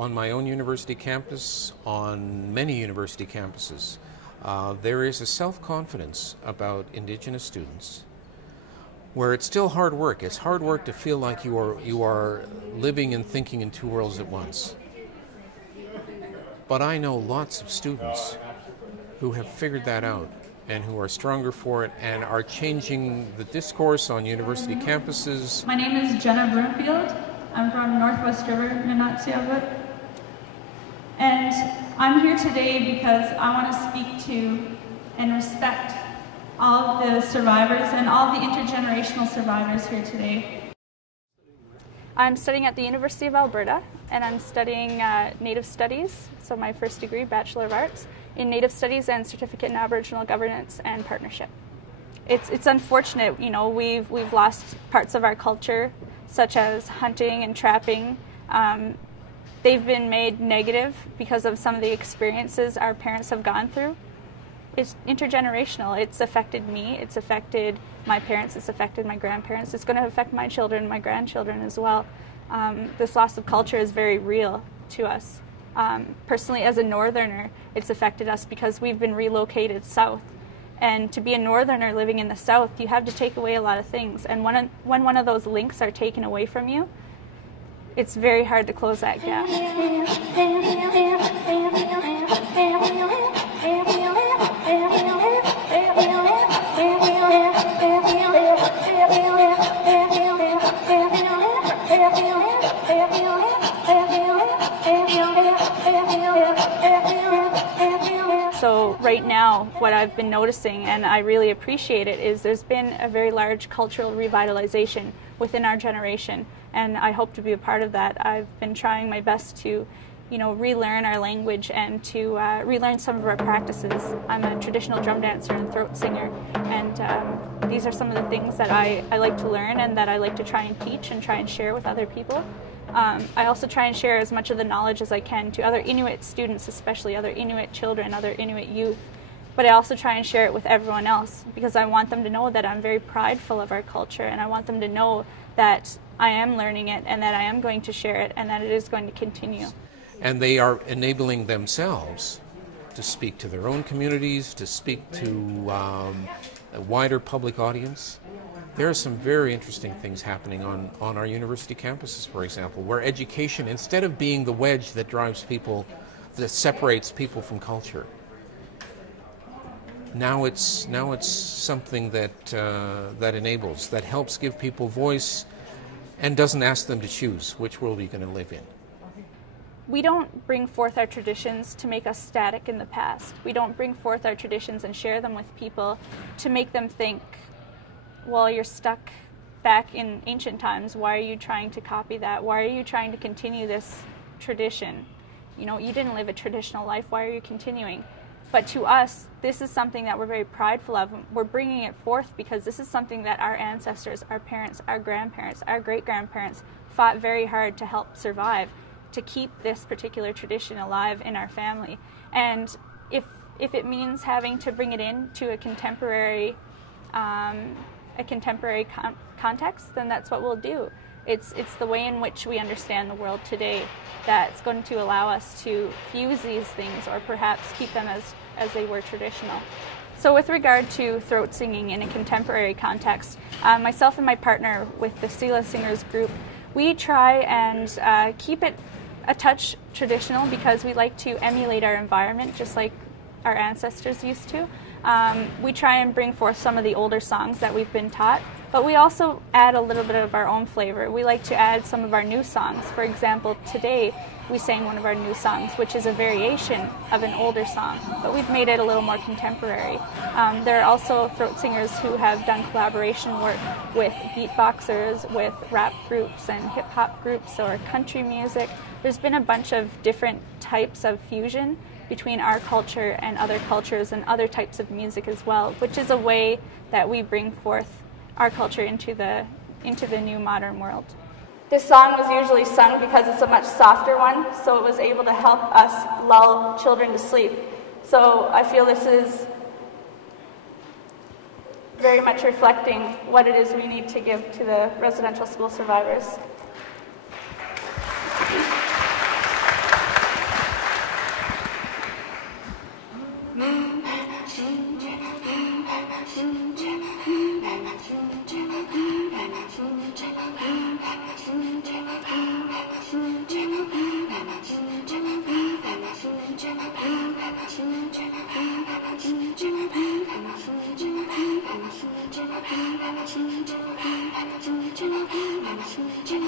on my own university campus, on many university campuses, there is a self-confidence about Indigenous students where it's still hard work. It's hard work to feel like you are living and thinking in two worlds at once. But I know lots of students who have figured that out and who are stronger for it and are changing the discourse on university campuses. My name is Jenna Broomfield. I'm from Northwest River, Nunatsiavut. And I'm here today because I want to speak to and respect all of the survivors and all the intergenerational survivors here today. I'm studying at the University of Alberta, and I'm studying Native Studies, so my first degree, Bachelor of Arts, in Native Studies and Certificate in Aboriginal Governance and Partnership. It's unfortunate, you know, we've lost parts of our culture, such as hunting and trapping. They've been made negative because of some of the experiences our parents have gone through. It's intergenerational. It's affected me, it's affected my parents, it's affected my grandparents, it's going to affect my children, my grandchildren as well. This loss of culture is very real to us. Personally, as a northerner, it's affected us because we've been relocated south. And to be a northerner living in the south, you have to take away a lot of things. And when one of those links are taken away from you, it's very hard to close that gap. So right now, what I've been noticing, and I really appreciate it, is there's been a very large cultural revitalization within our generation, and I hope to be a part of that. I've been trying my best to, you know, relearn our language and to relearn some of our practices. I'm a traditional drum dancer and throat singer, and these are some of the things that I like to learn and that I like to try and teach and try and share with other people. I also try and share as much of the knowledge as I can to other Inuit students, especially other Inuit children, other Inuit youth. But I also try and share it with everyone else because I want them to know that I'm very prideful of our culture, and I want them to know that I am learning it and that I am going to share it and that it is going to continue. And they are enabling themselves to speak to their own communities, to speak to a wider public audience. There are some very interesting things happening on our university campuses, for example, where education, instead of being the wedge that drives people, that separates people from culture, now it's something that that enables, that helps give people voice and doesn't ask them to choose which world are you going to live in. We don't bring forth our traditions to make us static in the past. We don't bring forth our traditions and share them with people to make them think, well, you're stuck back in ancient times. Why are you trying to copy that? Why are you trying to continue this tradition? You know, you didn't live a traditional life. Why are you continuing? But to us, this is something that we're very prideful of. We're bringing it forth because this is something that our ancestors, our parents, our grandparents, our great-grandparents fought very hard to help survive, to keep this particular tradition alive in our family. And if it means having to bring it into a contemporary context, then that's what we'll do. It's the way in which we understand the world today that's going to allow us to fuse these things, or perhaps keep them as they were traditional. So with regard to throat singing in a contemporary context, myself and my partner with the Sela Singers group, we try and keep it a touch traditional because we like to emulate our environment just like our ancestors used to. We try and bring forth some of the older songs that we've been taught, but we also add a little bit of our own flavor. We like to add some of our new songs. For example, today we sang one of our new songs, which is a variation of an older song, but we've made it a little more contemporary. There are also throat singers who have done collaboration work with beatboxers, with rap groups and hip-hop groups, or country music. There's been a bunch of different types of fusion between our culture and other cultures and other types of music as well, which is a way that we bring forth our culture into the new modern world. This song was usually sung because it's a much softer one, so it was able to help us lull children to sleep. So I feel this is very much reflecting what it is we need to give to the residential school survivors. Jenna